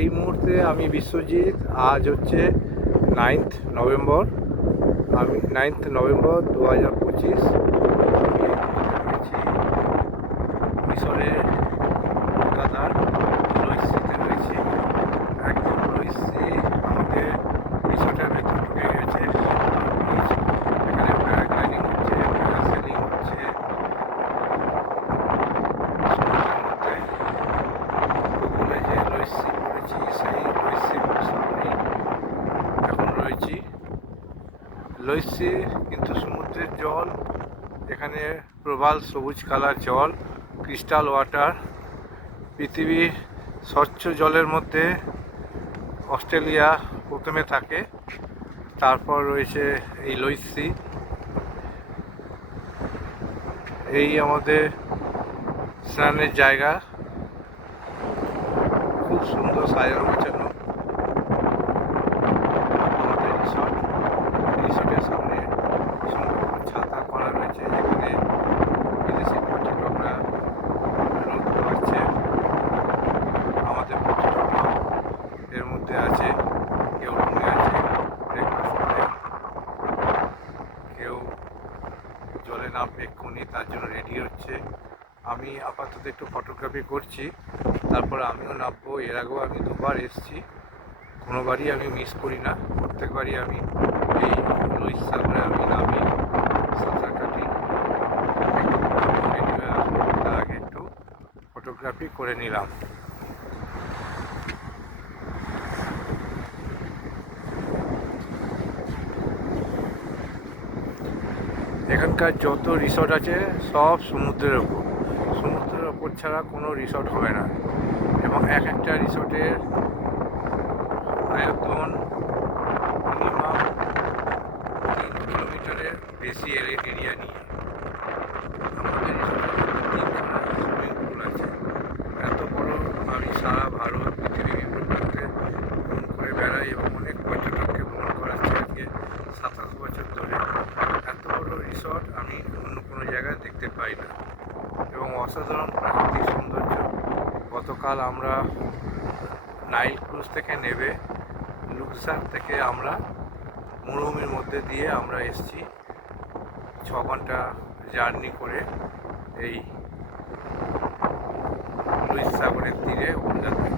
এই মুহূর্তে আমি বিশ্বজিৎ। আজ হচ্ছে 9th নভেম্বর। আমি 9th নভেম্বর 2025। মিশরে কলকাতার লইসিতে রয়েছি। একদম লইসি আমাদের রিসোর্টের ভেতর ঢুকে গেছে। এখানে প্যারাগ্লাইডিং হচ্ছে, প্যারাসেলিং হচ্ছে। প্রথমে যে লইসি পড়েছি সেই লইসির সামনে এখন রয়েছি। লইসি কিন্তু সমুদ্রের জল, এখানে প্রবাল সবুজ কালার জল, ক্রিস্টাল ওয়াটার। পৃথিবীর স্বচ্ছ জলের মধ্যে অস্ট্রেলিয়া প্রথমে থাকে, তারপর রয়েছে এই লইসি। এই আমাদের স্নানের জায়গা, খুব সুন্দর সাজানো গোছানো আমাদের রিসর্ট। রিসর্টের সামনে সুন্দর ছাতা করা রয়েছে, যেখানে বিদেশি পর্যটকরা রোদ পোহাচ্ছে। আমাদের পর্যটকরা এর মধ্যে আছে, কেউ রুমে আছে ব্রেকফাস্ট করে, কেউ জলে নামবে এক্ষুনি, তার জন্য রেডি হচ্ছে। আমি আপাতত একটু ফটোগ্রাফি করছি, তারপর আমিও নামবো। এর আগেও আমি দুবার এসেছি, কোনোবারই আমি মিস করি না। প্রত্যেকবারই আমি এই লুইস সাগরে আমি নামি, সাঁতার কাটি, একটু রেডি হয়ে আসবো, তার আগে একটু ফটোগ্রাফি করে নিলাম। এখানকার যত রিসর্ট আছে সব সমুদ্রের ওপর। সমুদ্রের ওপর ছাড়া কোনো রিসর্ট হবে না, এবং এক একটা রিসর্টের আয়তন মিনিমাম 3 কিলোমিটারের বেশি এরিয়া নিয়ে। আমাদের রিসর্টের মধ্যে 3খানা সুইমিং পুল আছে। এত বড়, আমি সারা ভারত পৃথিবী বিভিন্ন প্রান্তে ভ্রমণ করে বেড়াই এবং অনেক পর্যটককে ভ্রমণ করাচ্ছি আজকে 27 বছর ধরে। এত বড় রিসর্ট আমি অন্য কোনো জায়গায় দেখতে পাই না, এবং অসাধারণ প্রাকৃতিক সৌন্দর্য। গতকাল আমরা নাইল ক্রুজ থেকে নেবে লুকসার থেকে আমরা মরুভূমির মধ্যে দিয়ে আমরা এসেছি 6 ঘন্টা জার্নি করে এই লুইস সাগরের তীরে কলকাতায়।